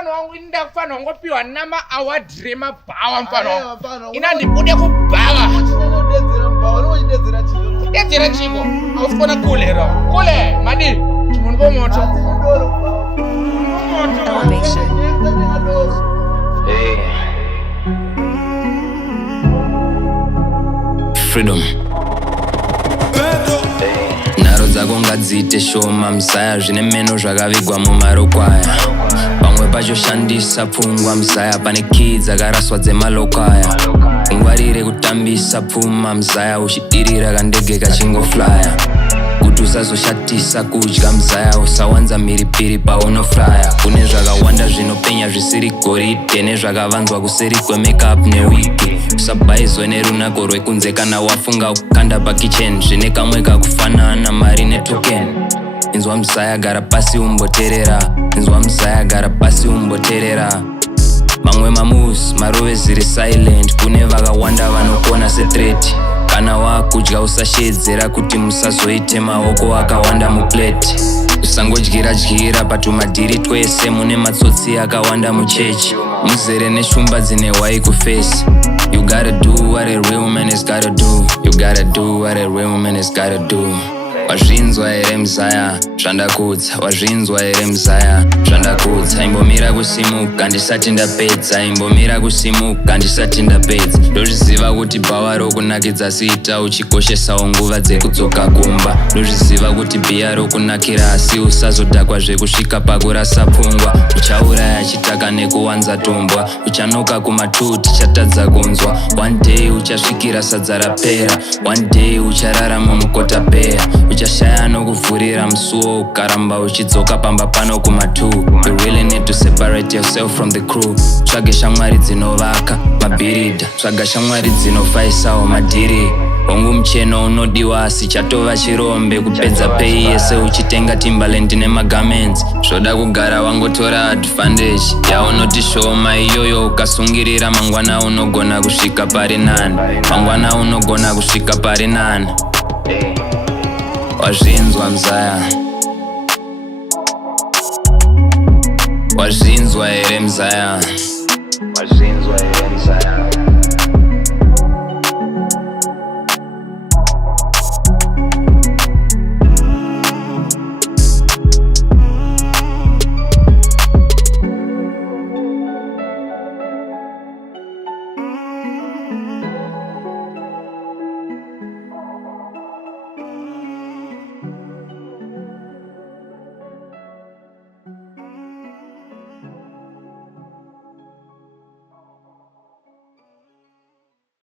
mfano wangu inda mfano wangu piwa nama awadre mabawa mfano wangu ina ndibude kubawa kudedzera chiko ausipona kule madi chimunbo moto Phreedom Naro dzako ngadziite shoma mzaya zvine meno zvakavigwa mumarokwaya pamwe pacho shandisa pfungwa mzaya pane kids akaraswa dzemalokaya ungwarire kutambisa pfuma mzaya uchidirira kandege kachingoflya kuti usazoshatisa kudya mzaya usawanza mhiripiri paunoflya kune zvakawanda zvinopenya zvisiri goridhe nezvakavanzwa kuseri kwemakeup newiki usabhaizwe nerunako rwekunze kana wafunga kukanda pakitchen zvine kamwe kakufanana mari netoken inzwa mzaya gara pasi umboterera inzwa mzaya gara pasi umboterera mamwe mamoves marove ziri silent kune vakawanda vanokona setreti kana wakudya usashedzera kuti musazoite maoko akawanda muplate usangodyira patumadhiri twese mune matsotsi akawanda muchechi muzere neshumba dzine wai kufesi You gotta do what a real man is gotta do You gotta do what a real man is gotta do Wazvinzwa ere mzaya zvandakudza wazvinzwa ere mzaya zvandakudza imbomira kusimuka ndisati ndapedza imbomira kusimuka ndisati ndapedza ndozviziva kuti bhawa rokunakidza siita uchikoshesawo nguva dzekudzoka kumba ndozviziva kuti bhiya rokunakira asi usazodhakwa zvekusvika pakurasa pfungwa uchauraya chitaka nekuwanza tumbwa uchanoka kumatuti chatadza kunzwa one day uchasvikira sadza rapera one day uchararama mukotapeya uchashaya nokuvhurira musuwo ukaramba uchidzoka pamba pano kumatu You really need to separate yourself from the crew tsvage shamwari dzinovaka mabhirida tsvaga shamwari dzinofaisawo madhiri hongu mucheno unodiwa asi chatova chirombe kupedza pei yese uchitenga Timberland nemagaments zvoda kugara wangotora advantage yaunoti shoma iyoyo ukasungirira mangwana unogona kusvika pari nani mangwana unogona kusvika pari nani Wazvinzwa mzaya Wazvinzwa ere mzaya Wazvinzwa ere mzaya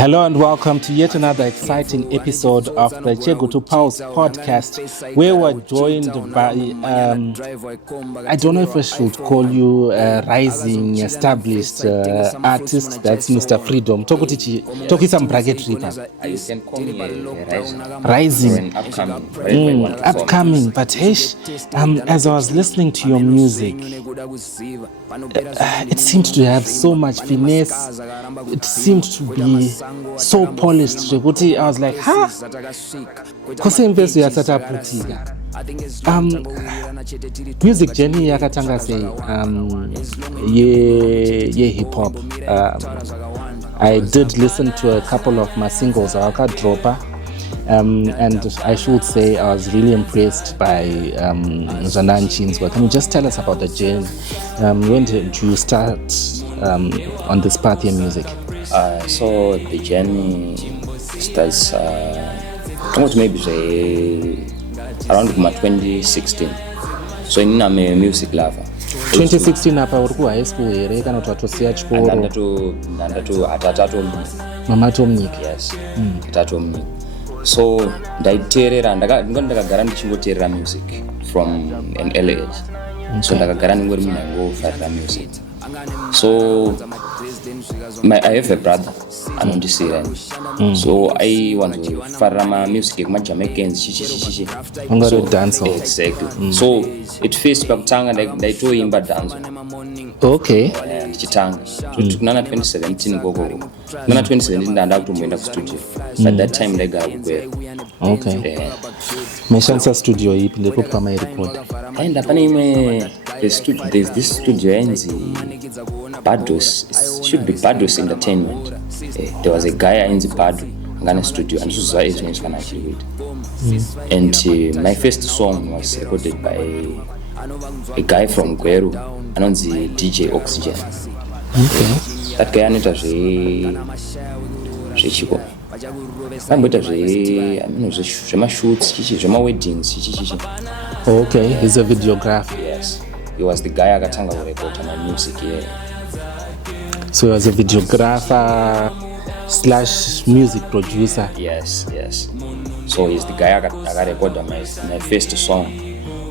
Hello and welcome to yet another exciting episode of the Chego to Pulse podcast, where we're joined by, I don't know if I should call you a rising, established artist. That's Mr. Phreedom. Talk some bracket reaper. You can call me a rising. Upcoming. Upcoming. But as I was listening to your music, it seemed to have so much finesse. It seemed to be so polished. I was like, kosemvezo yasataputika. Music journey yakatanga sei ye hip hop. I did listen to a couple of my singles awakadropa. And I should say I was really impressed by Zananchin's work. Can you just tell us about the journey? When did you start on this path in music? So the journey starts maybe around 2016. So I'm a music lover. 2016 apa uri ku high school here kana kuti watosiya chikoro? Ndatu atatu mama tomnyika. Yes. Atatu mnyika. So ndaiterera ndakagara ndichingoteerera music from an early age. So ndakagara ndingori munhu angofarira music. So I have a brother anondisira so aiwanzofarira mamusic ekumajamaicans chichichichichi dance exactly so it first pakutanga ndaitoimba dhanzo okay ndichitanga kunana 2017 koko kunana 2017 ndanda kutomboenda kustudio at that time ndaigara kugwera okay meshandisa studio ipi ndekupa mairecord aenda pane imwe there's this studio yanzi Bados, it should be Bados Entertainment. There was a guy in the Bado ngane studio and this was his name and my first song was recorded by a guy from Gweru and on the DJ Oxygen. Okay. That guy anita zvechiko amboita zvemashoots chichi zvemaweddings chichi. Okay, he's a videographer. Yes, he was the guy akatanga kurecord my music here. So he was a videographer / music producer. Yes. So he's the guy akarecorda my first song.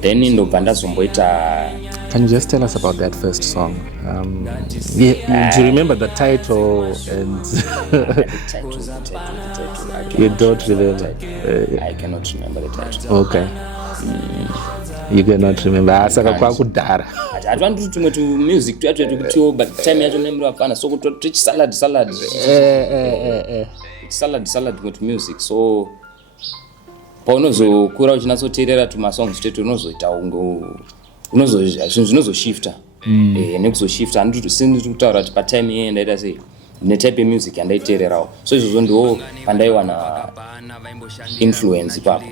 Then ndobva ndazomboita. Can you just tell us about that first song? Do you remember the title and the title. You don't remember? I cannot remember the title. Okay. You cannot remember. Saka kwakudhara. Atwandu tumwe tu music twatwe tukutiwo but time yacho nemro apana so kuti salad. Salad with music so paunozokura uchinatsoteerera tumasongs tetu unozoita zvinozoshifta nekuzoshifta handisini kutaura kuti patime iye ndaita sei netype yemusic yandaiteererawo so izvozvo ndiwo pandaiwana influence ipapo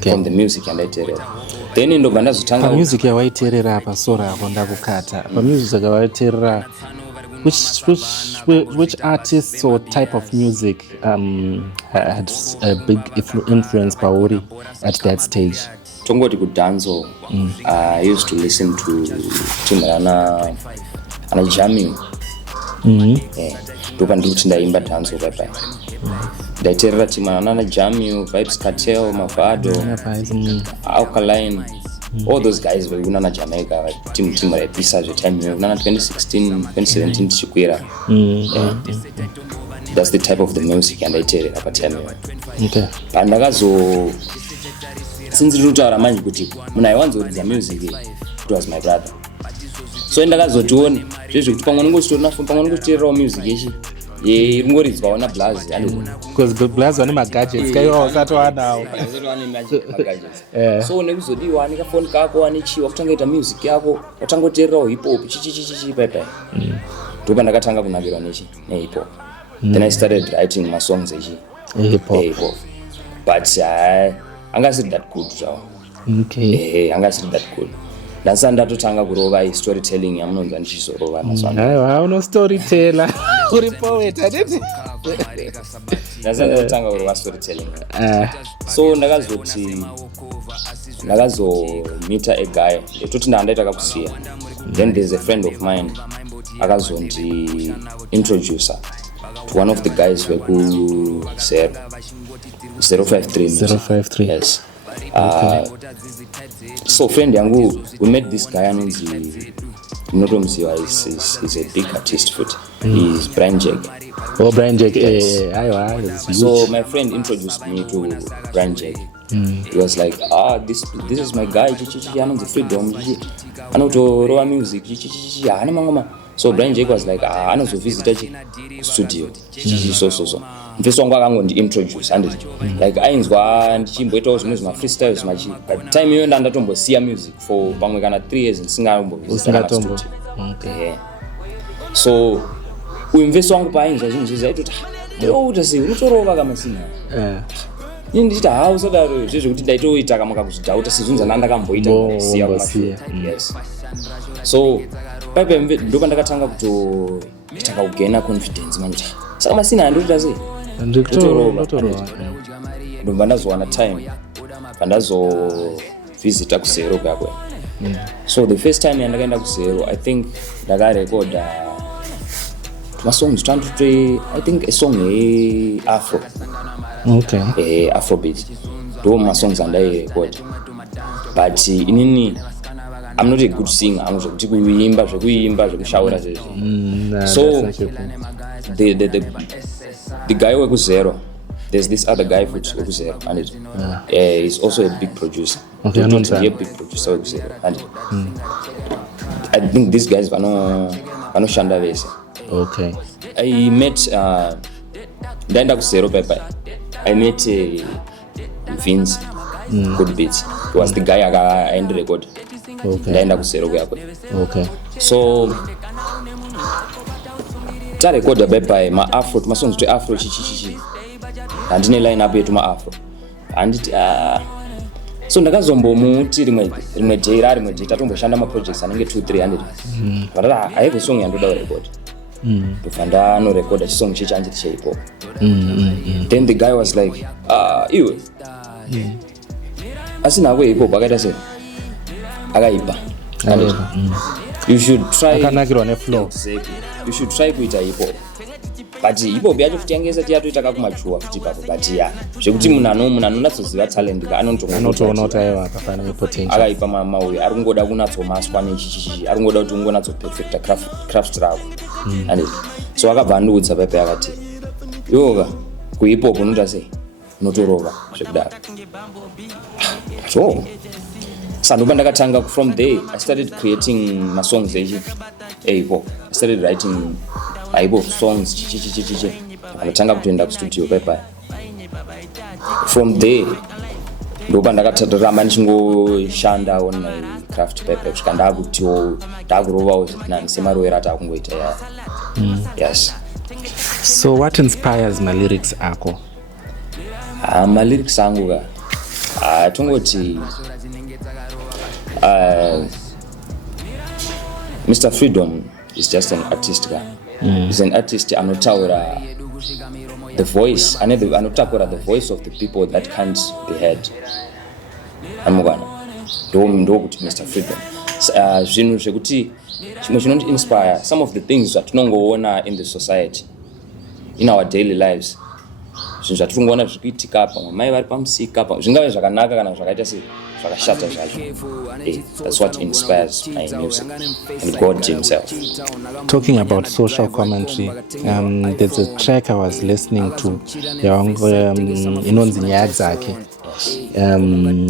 from the music yandaiteerera then ndobva ndazotanga pamusic yawaiteerera apa sora ako ndakukata pamusic yawaiteerera which artists or type of music had a big influence pauri at that stage? Tongoti kudanzo I used to listen to timana jamming ndopa ndikuti ndaimba dhanzo bye ndaiteerera timana jamming Vibes Cartel Mavado Alkaline all those guys vakunana Jamaica timu raipisa zvetime kunana 2016 2017 tichikwira that's the type of the music yandaiteerera patime okay since ndikutaura manje kuti munhu aiwanzoridza music it was my brother so ndakazotiona zvezvekuti pamwe ndingochiteererawo music yechi yeingoridzwawo nablaz because blaz vane magadgets kaiwa usati wanawo so nekuzodiwa nekafoni kako ane chiwa kutangaita music yako watangoteererawo hip hop chichichichichi paipai ndopa ndakatanga kunakirwa nehip hop then I started writing my songs hip hop but angasiri that good zvawo angasiri that good ndasa ndatotanga kurova storytelling yamunonzwa ndichizorova aiwa uno storyteller uri poet aditi ndasa ndatotanga kurova storytelling so ndakazomita a guy ndetoti ndandaita kakusiya then there's a friend of mine akazondi introducer to one of the guys weku 053 yes so friend yangu we met this guy anonzi notomziva is a big artist foot he's Brian Jack aiwa so my friend introduced me to Brian Jack he was like this is my guy chichichi anonzi Phreedom anotorova music chichichi ane mangoma so Brian Jack was like anozovisita studio chichichi so mfesi wangu akangondiintroduce and like ainzwa ndichimboitawo zvimwe zvimafreestyles machi but time iyo ndandatombosiya music for pamwe kana 3 years ndisingambovisita so uyu mfesi wangu paainzwa zvinhu zvizvi aitoti ndouta sei unotorova kamasina ini ndichiti usadaro zvezvekuti ndaitoita kamaka kuzvidhauta sezvinhu zvandakamboita siya yes so paipai ndopa ndakatanga kutanga kugaina confidence manoti saka masina handotita sei ndomba ndazowana time pandazovhizita kusero kakwe so the first time yandakaenda kusero I think ndakarekoda tumasongs tandute I think a song afro afrobeat ndo masongs andairekoda but inini I'm not a good singer. I'm zvekuti kuimba zvekushaura zvezvi. So the guy wekuzero, there's this other guy wekuzero, and he's also a big producer. Okay, a big producer wekuzero, and I think these guys vanoshanda vese. Okay. I met ndaenda kuzero pepa. I met Vince Good Beats. He was the guy I record. Okay. Ndaenda kuzero kuyako. Okay. So tarekoda pepa ma-afro, masongs to afro chichichichi. Handine line up yetu ma-afro. Handiti so ndakazombomuti rimwe day tatomboshanda ma-projects anenge 200-300. But I have a song yandoda kurecord. Ndofanda anorecorda chisong chechanjiti cheipo. Then the guy was like, iwe asina kwe hip hop akaita sei akaipa. You should try akanakirwa neflow. Exactly. You should try kuita hip hop. But hip hop yacho kutengesa tiyatoita kakumachuwa futi papo. But yeah, zvekuti munhu anonatsoziva talent ka anotoona kuti aiwa akafanira potential. Akaipa mauyu ari kungoda kunatsomaswa nechichichi, ari kungoda kuti ungonatsoperfecta craft rako. And so akabva andiudza pepe akati yoga kuhip hop unoita sei unotorova zvekudaro. So sandoba ndakatanga from there I started creating my songs hip hop. I started writing hip hop songs chichichichichi. Anotanga kutoenda kustudio pepa. From there ndoba ndakatarama ndichingoshanda on my craft paper kusvika ndakutiwo ndakurovawo zvirinani semarovero atakungoita ya. Yes. So what inspires my lyrics ako? My lyrics angu ka tongoti Mr. Phreedom is just an artist ka. He's an artist anotaura the voice, anotakura the voice of the people that can't be heard. Amugana ndokuti Mr. Phreedom zvinhu zvekuti chimwe chinoti inspire some of the things zvatinongoona in the society in our daily lives. Zvinhu zvatiringoona zvirikuitika pamwe mai vari pamusika zvingave zvakanaka kana zvakaita sei zvakashata zvacho. That's what inspires my music and God himself. Talking about social commentary, there's a track I was listening to inonzi nyaya dzake,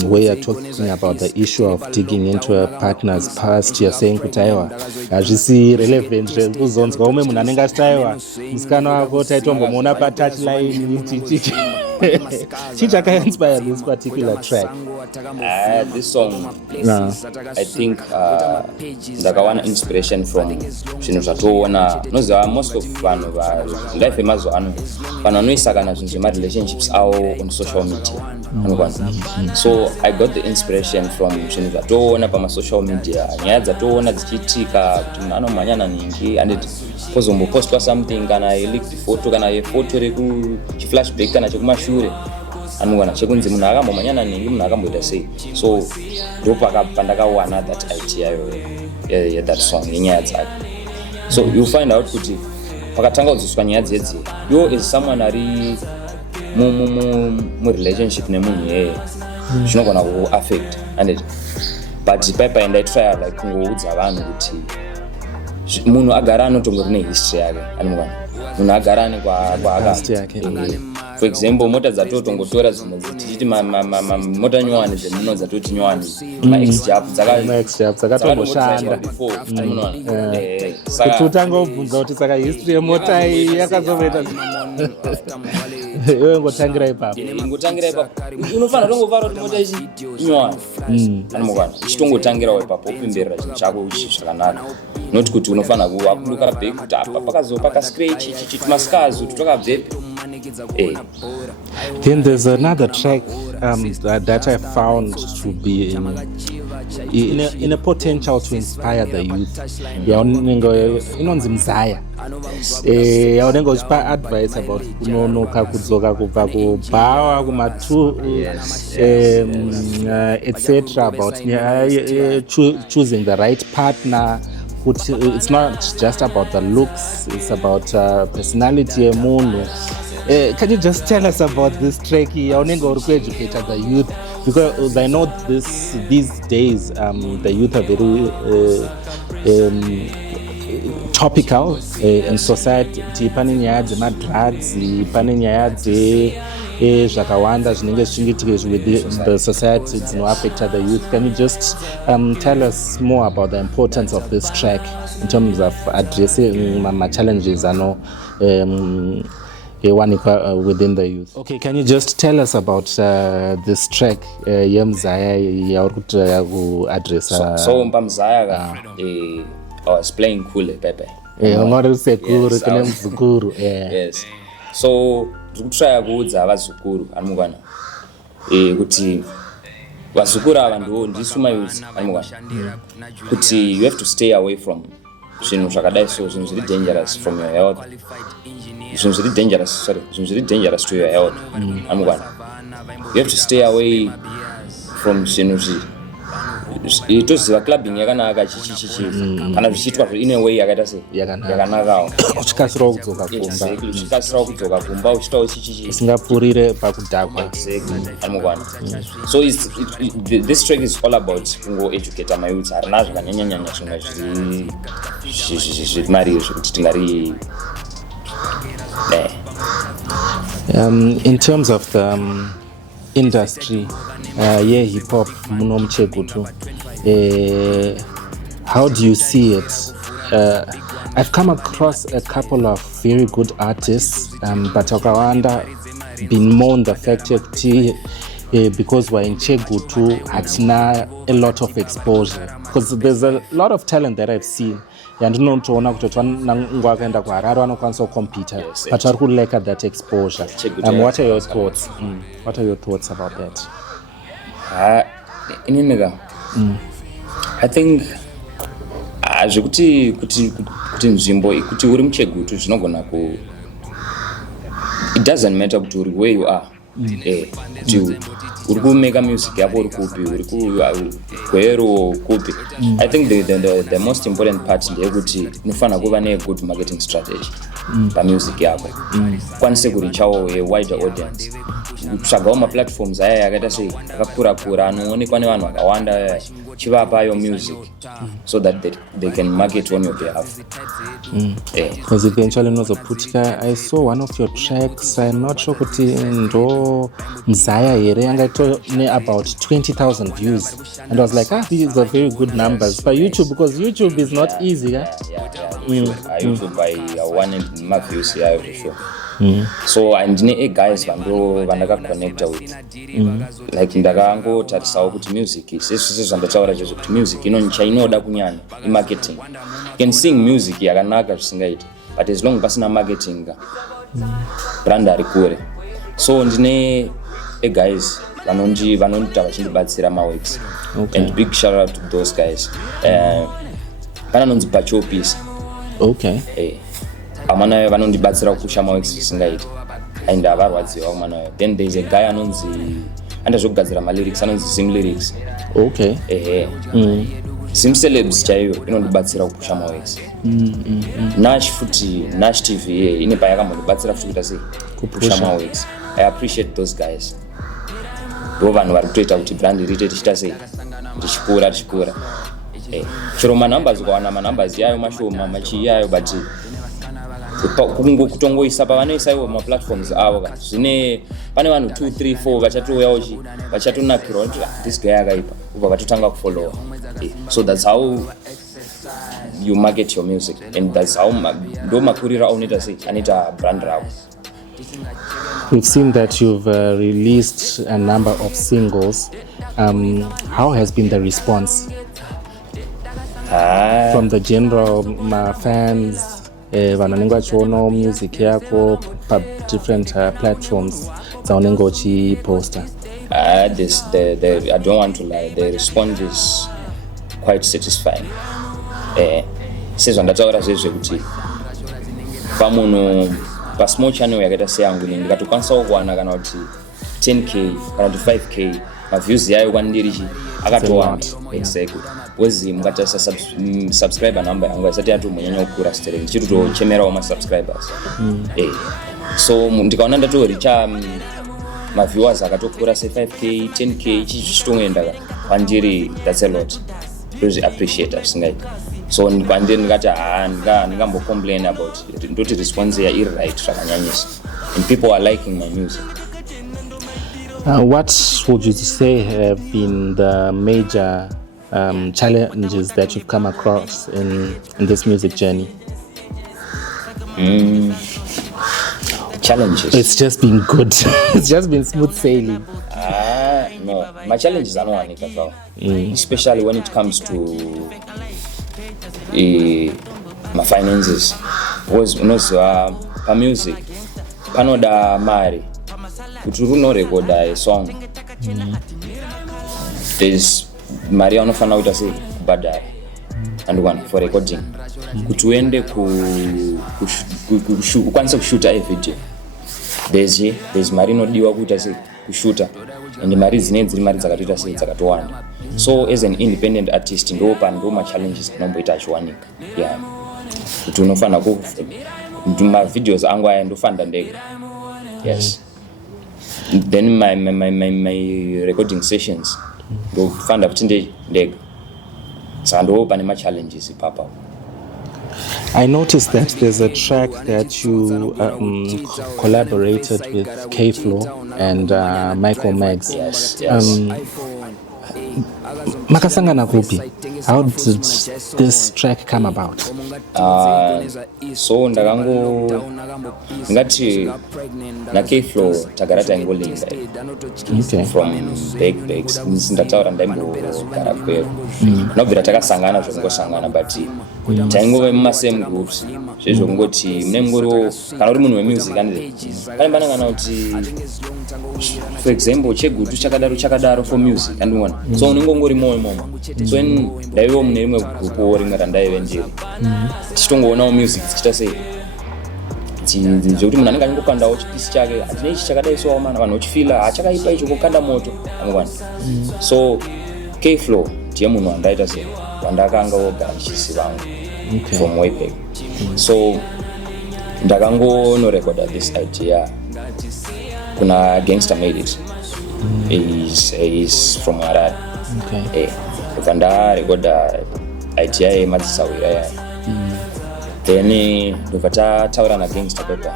where you're talking about the issue of digging into a partner's past. You're saying kuti aiwa hazvisi relevant zvekuzonzwa umwe munhu anenge achiti aiwa musikana wako taitombomuona patouchline ichichichi. Chii chakainspire this particular track? This song, I think ndakawana inspiration from zvinhu zvatoona. Noziva most of vanhu life yemazuva ano vanhu vanoisa kana zvinhu zvemarelationships avo on social media. So I got the inspiration from zvinhu zvatoona pamasocial media, nyaya dzatoona dzichiitika kuti munhu anomhanyana ningi and pozombopostwa something kana leaked photo kana yefoto chiflashback kana chekumashure anogona chekunzi munhu akambomhanyana ningi munhu akamboita sei. So ndopandakawana that idea that song yenyaya dzake. So you find out kuti pakatanga kudzidziswa nyaya dzedzi yo is someone ari mu-relationship nemunhu yeye zvinogona ku-affect and but paipa and I try like kungoudza vanhu kuti munhu agara anotongori nehistory yake anogona munhu agara ane kwaaka. For example mota dzatotongotora zvinhu tichiti mota nyowani zvemuno dzatoti nyowani ma-exjap dzakatomboshanda kuti utanga ubvunza kuti saka history yemota iyi yakazovaita iwe ngotangira ipapo unofanira tongofara kuti mota ichi nyowani anomukana ichitongotangirawo ipapo upemberera chinhu chako zvakanaka, not kuti unofanira kuakunduka bheki kuti apa pakascratch ichi tumascars twakabvepi. Then there's another track that I found to be in a potential to inspire the youth. Inonzi Mzaya. Yaunenge uchipa advice about kunonoka kudzoka kubva kubhawa kumatu etc. about choosing the right partner. It's not just about the looks, it's about personality yemunhu. Can you just tell us about this track? Yaunenge uri kueducate the youth because I know these days the youth are very topical in society. Pane nyaya dzemadrugs, pane nyaya zvakawanda zvinenge zvichiitika with the society dzinoaffecta the youth. Can you just tell us more about the importance of this track in terms of addressing challenges within the youth? Okay, can you just tell us about this track yemzaya yauri address? So Mzaya I was playing cool Pepe. Yes. So try kuudza vazukuru anumukana kuti vazukuru ava ndisu mayouth anumukana kuti you have to stay away from zvinhu zvakadai so zvinhu zviri dangerous from your health, zvinhu zviri dangerous to your health anumukana. You have to stay away from zvinhu toziva clubbing yakanaka chichichichi kana zvichiitwa in a way yakaita sei yakanakawo uchikasirawo kudzoka kumba uchitawo chichichi usingapfurire pakudhakwa anumukwana. So this track is all about kungoeducata mayouth harina zvakanyanyanyanya zvimwe zviri mariri zvekuti tingari in terms of the industry hip hop muno muChegutu, how do you see it? I've come across a couple of very good artists, but wakawanda been more on the fact because we're in Chegutu hatina a lot of exposure, because there's a lot of talent that I've seen yandinotoona kuti vanangu akaenda kuHarare vanokwanisa kucompeta but vari kuleka that exposure. What are your thoughts? What are your thoughts about that? I think zvekuti kuti nzvimbo kuti uri muChegutu zvinogona ku it doesn't matter kuti uri where you are kuti uri kumeka music yako uri kupi uri kugwero kupi. I think the most important part ndeyekuti unofana kuva ne-good marketing strategy pamusic yako kwanise kurichawo a wider audience, kutsvagawo maplatforms aya yakaita sei akakura anoonekwa nevanhu vakawanda chivapa yo music so that they can market on your behalf. Because eventually unozoputika. I saw one of your tracks, I'm not sure kuti ndo Mzaya here yangaitone about 20,000 views, and I was like these are very good numbers for YouTube, because YouTube is not easy. YouTube I wanted my views yayo for sure. So andine guys vandakaconnecta with like ndakangotarisawo kuti music sezvandataura izvozvo kuti music chainoda kunyanya imarketing. You can sing music yakanaka zvisingaiti, but as long pasina marketing brand ari kure. So ndine guys vanondita vachindibatsira maworks, and big shout out to those guys. Pana nonzi Pachopis. Amanayo vanondibatsira kupusha maworks zvisingaiti and avarwadziwa amanayo. Then there's a guy anonzi andazvogadzira malyrics anonzi Sim Lyrics. Sim Celebs chaiyo inondibatsira kupusha maworks. Nash TV ine payakambondibatsira futi kuita sei kupusha maworks. I appreciate those guys. Ndo vanhu vari kutoita kuti brand riite tichita sei tichikura. Chero manumbers ukawana manumbers yayo mashoma machiyayo, but kutongoisa pavanoisa iwo maplatforms avo zvine pane vanhu 2 3 4 vachatouyawo vachatonakirwa kuti this guy akaipa ubva vatotanga kufollowa. So that's how you market your music, and that's how ndo makurira aunoita sei anoita brand ravo. We've seen that you've released a number of singles. How has been the response from the general fans? Vanonenge vachiona music yako pa different platforms dzaunenge uchiposta? I don't want to lie, the response is quite satisfying. Sezvandataura zvezvekuti pamunhu pasmall channel yakaita seyangu ndikatokwanisawo kuwana kana kuti 10k kana kuti 5k maviews yayo kwandiri akatowanda. Exactly. Wezi mukatarisa subscriber number yangu isati yatomonyanya kukura still ndichiri kutochemerawo masubscribers. So ndikaona ndatoricha maviewers akatokura se 5k 10k chichitongoenda kwandiri. That's a lot. Really appreciate asingaita. So kwandiri ndikati ndingambocomplain about it. Ndoti response ya iri right zvakanyanyisa, and people are liking my music. What would you say have been the major challenges that you've come across in this music journey? Challenges? It's just been good. It's just been smooth sailing. No, my challenges are not as well. Especially when it comes to my finances. Was per music, panoda mari. Kuti uno record a song. There's Maria unofana kuita sei kubhadhara and one for recording. Kuti uende ukwanise kushuta video. There's mari inodiwa kuita sei kushuta, and mari dzine dziri mari dzakatoita sei dzakatowanda. So as an independent artist ndo ma challenges anomboita achiwanika. Yeah. Kuti unofana ma videos angu aya ndofanda ndega. Yes. Then my recording sessions ndofanda kuti ndega. So ndo pane ma challenges papa. I noticed that there's a track that you collaborated with K-Flow and Michael Meggs. Yes. Makasangana kupi? How did this track come about? So ngati na K-Flow tagara taingolinda from bags ndataura ndaimbogara kwero nobvira takasangana zvongosangana but taingove mumasame groups zvezvokungoti mune mungoriwo kana uri munhu wemusic pane banangana kuti for example chegutu chakadaro for music andingona so unenge ungori moyo so ndaivewo mune rimwe group rimwe randaive ndiri tichitongoonawo music dzichita sei zvekuti munhu anenge achingokandawo chipisi chake handine ichi chakadaisowawo mana vanhu vachifila hachakaipa icho kokanda moto angwana. So K-Flow ndiye munhu wandaita sei wandakanga wogara ndichisivangu from way back. So ndakangonorecorda this idea kuna Gangster Made It. He's from Harare. Ndokandarecorda idea yemadzisawira yaya. Then ndokataura na Gangster pepa.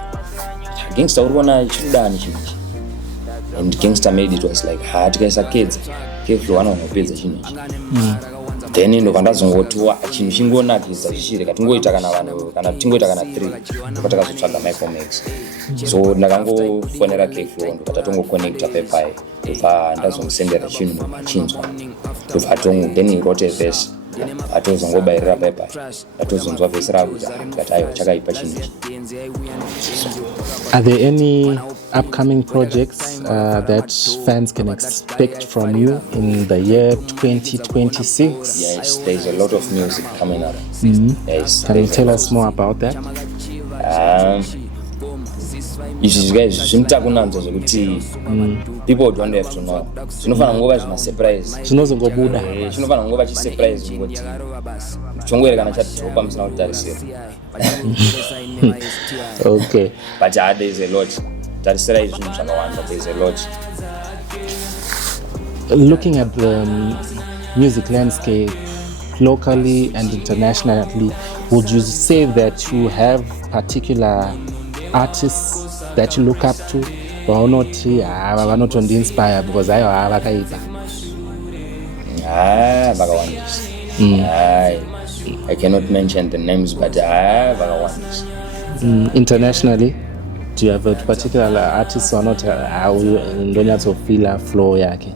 Gangster urikuona chidani chinhu. And Gangster Made It was like tikaisa kids. K-Flow anopedza chinhu ichi. Then ndokandazongotiwa chinhu chingonakidza chichireka tingoita kana vanhu kana tingoita kana 3 ndokatakazotsvaga Michael Meggs. So ndakangofonera K-Flow ndokatatongokonekta pepa ndobva ndazongosendera chinhu machinzwa ndobva then he wrote a verse atozongobayirira pepa atozonzwa vhesi rako kuti aiwa chakaipa chinhu ichi. Are there any upcoming projects that fans can expect from you in the year 2026? Yes, there's a lot of music coming up. Yes, can you tell us more about that? Izvi guys zvinotakunanzwa zvekuti people don't have to know. Zvinofana kungova zvima surprise. Zvinozongobuda. Zvinofana kungova surprise ngoti chongoerekana chatidropa musina kutarisira. Okay. But there's a lot. Tarisira izvinhu zvakawanda. There's a lot. Looking at the music landscape locally and internationally, would you say that you have particular artists that you look up to, or not inspired because I cannot mention the names, but internationally, do you have a particular artist or not? Ndonyatso feel flow yake.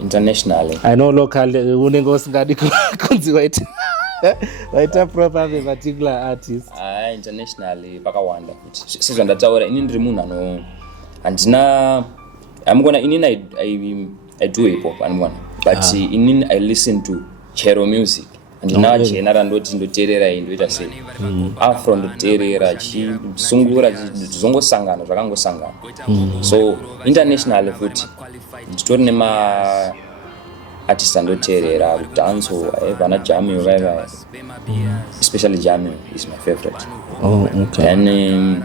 Internationally, I know locally unenge usingadi kunziwaita waita proper a particular artist. Internationally vakawanda kuti sezvandataura ini ndiri munhu handina amgona inini I do hip hop amgona but inini I listen to chero music handina chena randoti ndoteerera ndoita sei afro ndoteerera chisungura zvongosangana zvakangosangana. So internationally futi nditori nema artists andoteerera kudanso vana Jamie vaiva especially Jamie is my favorite. Oh, okay. Then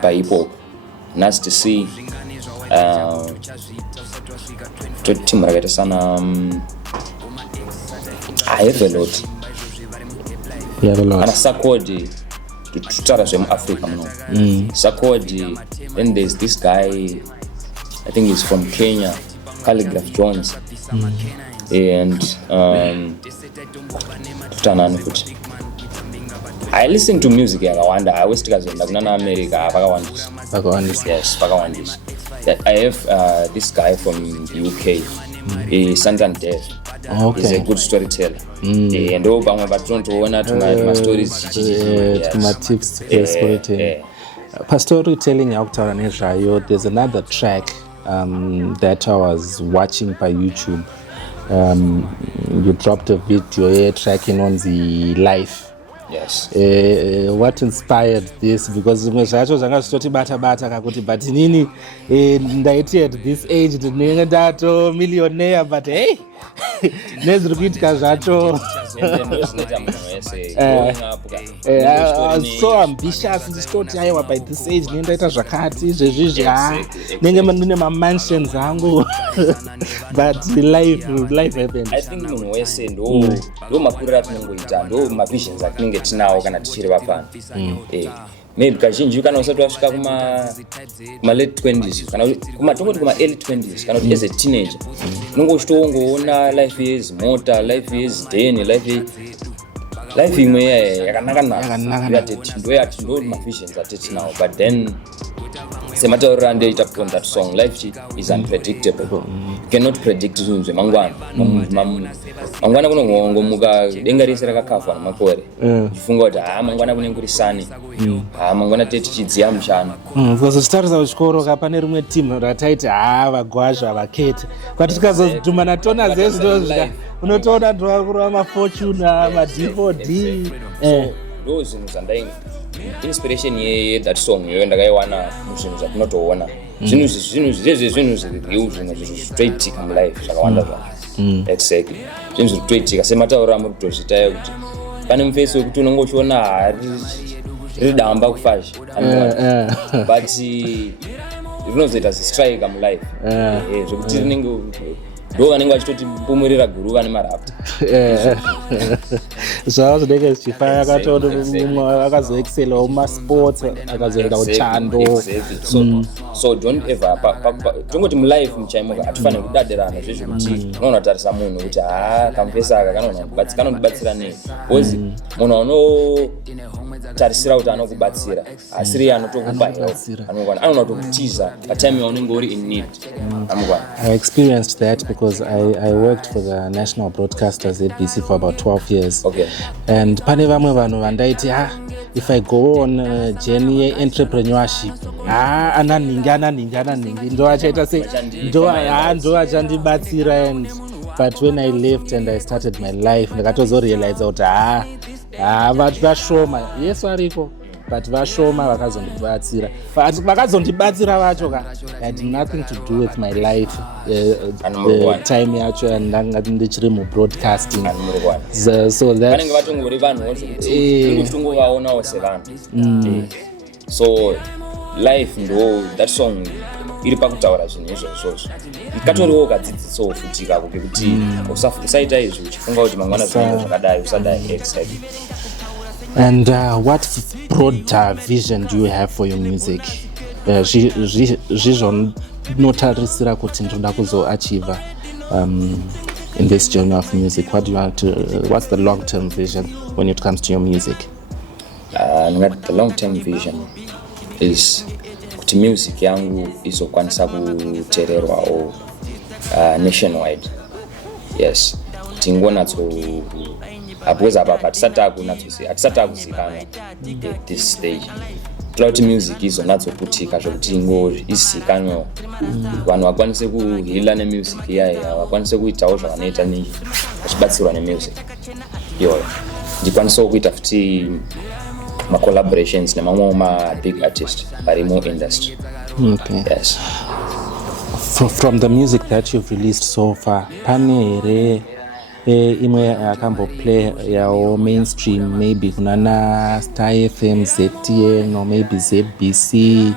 pa hip hop Nice to see. Team rakaita sana. I have a lot. You have a lot. And Sakodi tutara Africa muno. Sakodi, then there's this guy, I think he's from Kenya, Calligraph Jones. And tutanani futhi. I listen to music yakawanda. I always tikazenda kunana America pakawandisa. Yes, pakawandisa. I have this guy from UK, Santander. Okay. He's a good storyteller. And bamwe batontoona tuma stories tuma tips for storytelling. Storytelling yakutaura nezvayo. There's another track that I was watching by YouTube. You dropped a video tracking on the life. Yes. What inspired this? Because zvimwe zvacho zvanga zvichotibata kakuti but inini ndaiti at this age ndinenge ndato millionaire but hey nezviri kuitika zvacho. I was so ambitious ndichitoti aiwa by this age ndaita zvakati izvezvizvi nenge ndine mamansions angu but life happened. I think munhu wese ndo makuriro atinongoita ndo mavisions atinenge tinawo kana tichiri vapana. Maybe kazhinji kana usati wasvika kuma late 20s kana tongoti kuma early 20s kana as a teenager unonge uchitoongoona life is motor, life is den, life imwe yakanaka ndo mavisions atetinawo but then sematauriro andoita on that song, life is unpredictable. You cannot predict zvinhu zvemangwana. Mangwana kunongomuka denga rese rakakafa nemakore uchifunga kuti mangwana kunenge kuri sani, mangwana tichidziya mushana. Because tichitarisa kuchikoro pane rimwe team rataiti vagwazva vakete but tikazodhumana tona zvezvino unotoona ndovakurova mafortune mad4d. Ndo zvinhu zvandainga inspiration that song yoyo ndakaiwana muzvinhu zvatinotoona. Zvinhu zviriu zvitoitika mulife zvakawanda zvanhu. Exactly. Zvinhu zvitoitika semataurira muri kutozvitayo kuti pane mufesi wekuti unenge uchiona riri damba kufazhi but rinozoita zistrike mulife zvekuti rinenge ndo vanenge vachitoti pumurira guruva nemarapta zvava zvinenge zvichifaya akatoona mumwe akazoexcelawo mumasports akazoenda kuchando. So don't ever tongoti mulife muchaimoka hatifaniri kudadirana zvezvekuti unotarisa munhu kuti kamufesa aka kanondibatsira nei because munhu anotarisira kuti anokubatsira asiri anotokupa help anoona kutokutiza patime yaunenge uri in need. I experienced that because I worked for the national broadcasters at BC for about 12 years. Okay. And pane vamwe vanhu vandaiti if I go on a journey entrepreneurship ananhingi ndo achaita se ndo achandibatsira and but when I left and I started my life ndakatozorealize kuti vanhu vashoma yesu ariko but vashoma vakazondibatsira vacho had nothing to do with my life time yacho and ndanga ndichiri mubroadcasting so that vanenge vatongori vanhu kuti kutongovaonawo sevanhu. So life ndo that song iri pakutaura zvinhu izvozvo ikatoriwo kadzidziso futi kako kekuti usaita izvi uchifunga kuti mangwana zvinenge zvakadai usadai exactly. And what broader vision do you have for your music? Zvizvonotarisira kuti ndinoda kuzoachieve in this journey of music. What do you want to? What's the long-term vision when it comes to your music? The long-term vision is kuti music yangu izokwanisa kuteererwawo nationwide. Yes, kuti ngonatso because apa hatisati takuzikanwa at this stage. Toda kuti music izonatsoputika zvokuti ingori izikanwa vanhu vakwanise kuhila nemusic iyaya vakwanise kuitawo zvavanoita vachibatsirwa nemusic iyoyo ndikwanisewo kuita futi ma-collaborations nemamwewo ma-big artist varimo industry. Okay. Yes. From the music that you've released so far, pane here imwe yakamboplay yawo mainstream maybe kunana Star FM, ZTN or maybe ZBC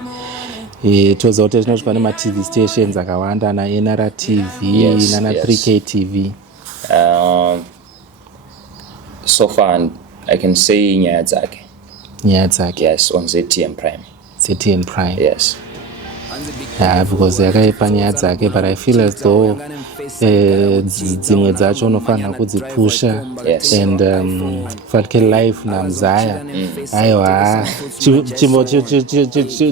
toziva kuti tinosvika nema-TV stations akawanda ana-NRTV nana-3K TV. So far I can say nyaya dzake. Yes, on ZTN Prime. Yes. Because yakaipa nyaya dzake, but I feel as though dzimwe dzacho unofanira kudzipusha. Yes. And fatike live namzaya aiwa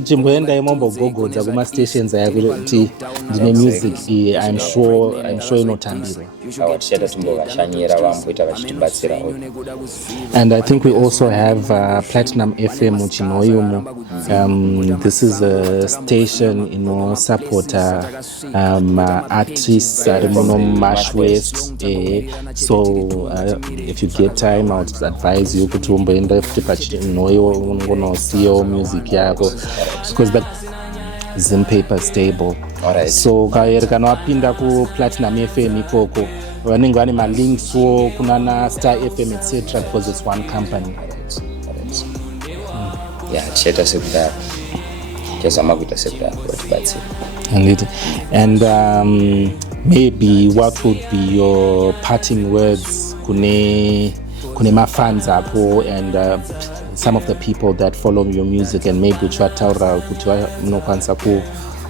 chimboendai mombogogodza kuma-stations aya kuti ndine music iyi. I'm sure inotambirwa. Tichata timbovashanyira vamboita vachitibatsirawo. And I think we also have Platinum FM muchinoyumu. This is a station inosupporta artists ari muno Mash West. So if you get time, I would advise you kuti umboenda futi pachinoyo unongonosiyawo music yako, because the Zimpaper stable. Alright. So kana wapinda ku Platinum FM ikoko vanenge vane malinkswo kunana Star FM etc, because it's one company. Alright. Yeah, tichaita sekudaro. Tichazama kuita sekudaro vatibatsira. And maybe what would be your parting words kune mafans apo and some of the people that follow your music, and maybe uchataura kuti unokwanisa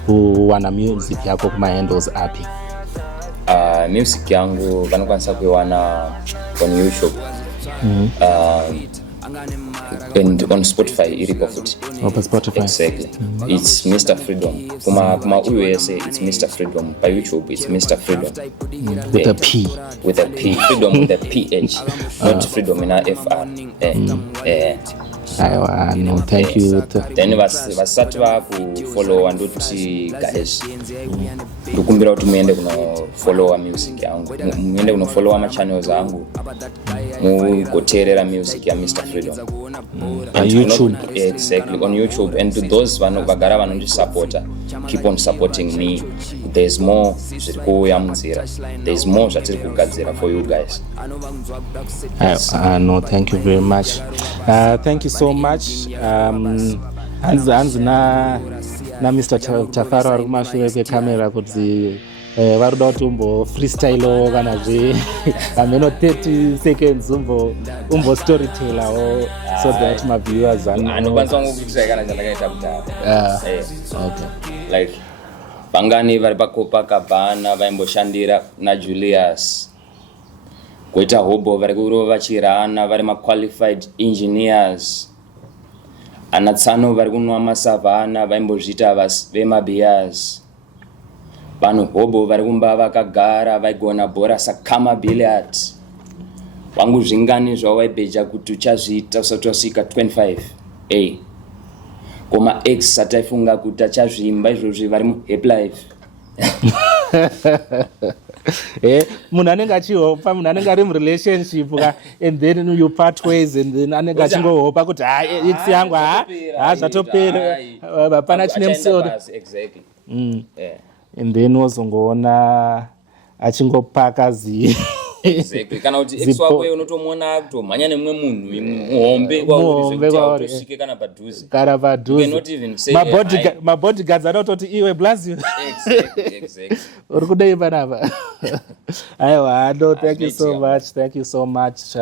kuwana music yako kuma-handles api? Music yangu vanokwanisa kuiwana on YouTube. And on Spotify iripo futi. Spotify. Exactly. It's Mr. Phreedom. Kuma USA it's Mr. Phreedom. By YouTube it's Mr. Phreedom. With a P. With a P. Phreedom with a PH. Not Freedom in a FR. No, thank you. Then vasati vakufollow andoti guys ndokumbira kuti muende kunofollowa music yangu, muende kunofollowa machannels angu, mugoteerera music ya Mr. Phreedom on YouTube. Exactly, on YouTube. And to those vagara vanondisupporta, keep on supporting me. There's more zviri kuuya munzira. There's more zvatiri kugadzira for you guys. Yes. No, thank you very much. Thank you so much. Hanzi na Mr. Tafaro ari kumashure kwekamera kuti varuda kuti freestyle kana zve ameno 30 seconds umbo storyteller so that my viewers anokwanisa ngokuita kana chandakaita kudhara. Okay. Like vangani vari paCopacabana vaimboshandira naJulius, koita Hobo vari kurova vachirana vari ma-qualified engineers, anatsano vari kunwa masavana vaimbozvita vemabeers, vanhu Hobo vari kumba vakagara vaigona bhora sakama billiard, vangu zvingani zvavaibheja kuti uchazviita usati wasvika 25. Koma ex ataifunga kuti achazvimba izvozvi vari muhappy life. Munhu anenge achihopa, munhu anenge ari murelationship and then you part ways and then anenge achingohopa kuti ex yangu zvatopera hapana chine musoro. Exactly. And then wozongoona achingopaka Exactly. Kana kuti ex wako unotomuona kutomhanya nemumwe munhu muhombe kwautosvike kana padhuze. Cannot even say my bodyguards anototi iwe bless you. Exactly. Uri kudai panapa. Aiwa, no, thank you so much.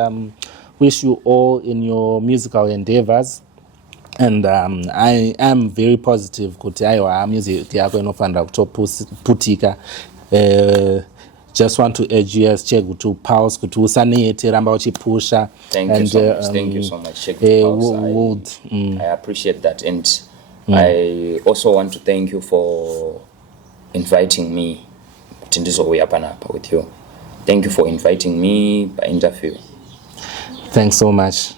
Wish you all in your musical endeavors. And I am very positive kuti aiwa music yako inofanira kutoputika. Just want to urge you as Chegu to pause, kuti usanete ramba uchipusha. Thank you so much. Chegu, I appreciate that, and I also want to thank you for inviting me to ndizouya panapa with you. Thank you for inviting me by interview. Thanks so much.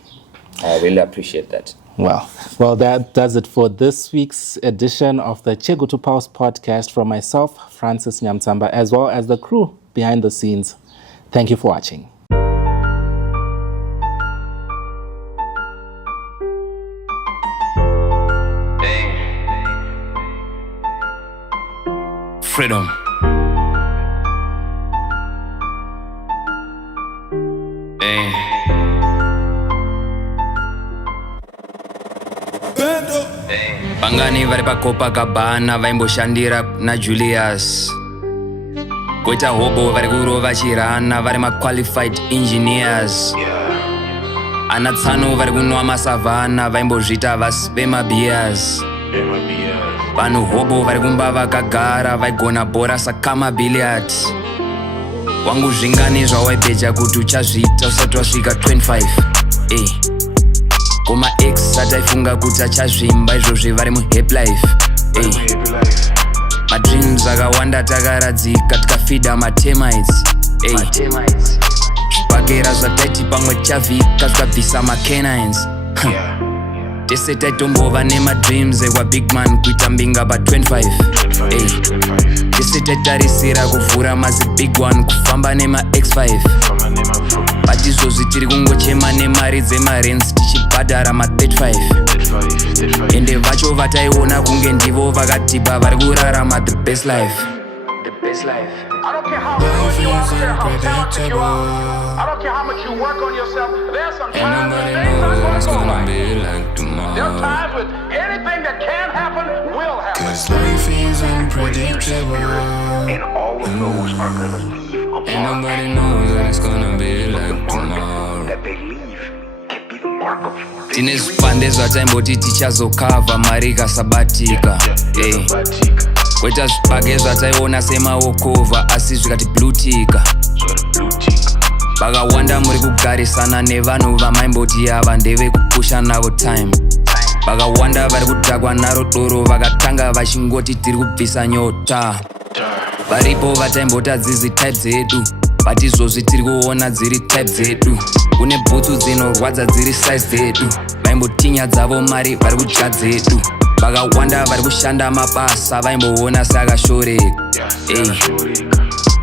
I really appreciate that. Well, that does it for this week's edition of the Chegu to Pause podcast from myself, Francis Nyamtsamba, as well as the crew behind the scenes. Thank you for watching. Phreedom. Pangani vari paCopacabana vaimboshandira naJulius. Koita hobo vari kurova chirana vari maqualified engineers. Anatsano vari kunwa masavana vaimbozvita vasi vemabeers. Vanhu hobo vari kumba vakagara vaigona bhora sakama billiard. Wangu zvingani zvawaibheja kuti uchazviita usati wasvika 25. Koma ex ataifunga kuti achazvimba izvozvi vari muhappy life. Madreams akawanda takaradzika tikafida matermites. Zvibhakera zvataiti pamwe chavhika zvikabvisa macanines. Tese taitombova nemadreams ekwa man kuita mbinga pa25. Tese taitarisira kuvhura mazi big one kufamba nema-X5. But izvozvi tiri kungochema nemari dzemarents tichibhadhara ma35. Ende vacho vataiona kunge ndivo vakadhibha vari kurarama the best life. I don't care how good you are, how talented you are. I don't care how much you work on yourself. There's some times when things aren't going to go right. There are times when anything that can happen will happen. 'Cause life is unpredictable. And all of those are going to leave a mark. And nobody knows what it's gonna be like tomorrow. That they leave can be the mark of you. Tine zvipande zvataimboti tichazokavha mari ikasabatika. Koita zvibage zvataiona semaokova asi zvikati blutika. Vakawanda muri kugarisana nevanhu vamaimboti ava ndeve kupusha navo time. Vakawanda vari kudhakwa naro doro vakatanga vachingoti tiri kubvisa nyota. Varipo vataimbota dzizi type dzedu but izvozvi tiri kuona dziri type dzedu. Kune bhutsu dzinorwadza dziri size dzedu. Vaimbotinya dzavo mari vari kudya dzedu. Vakawanda vari kushanda mabasa vaimboona seakashoreka.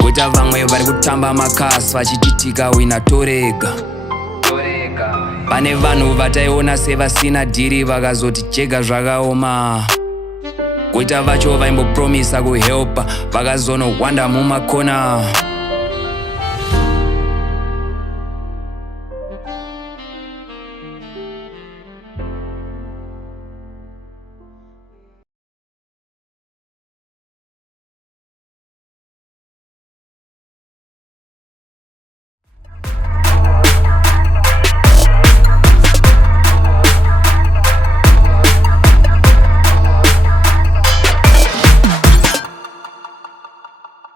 Koita vamwe vari kutamba makasi vachititika wina torega. Pane vanhu vataiona sevasina dhiri vakazoti jega zvakaoma. Koita vacho vaimbopromisa kuhelpa vakazonowanda mumakona.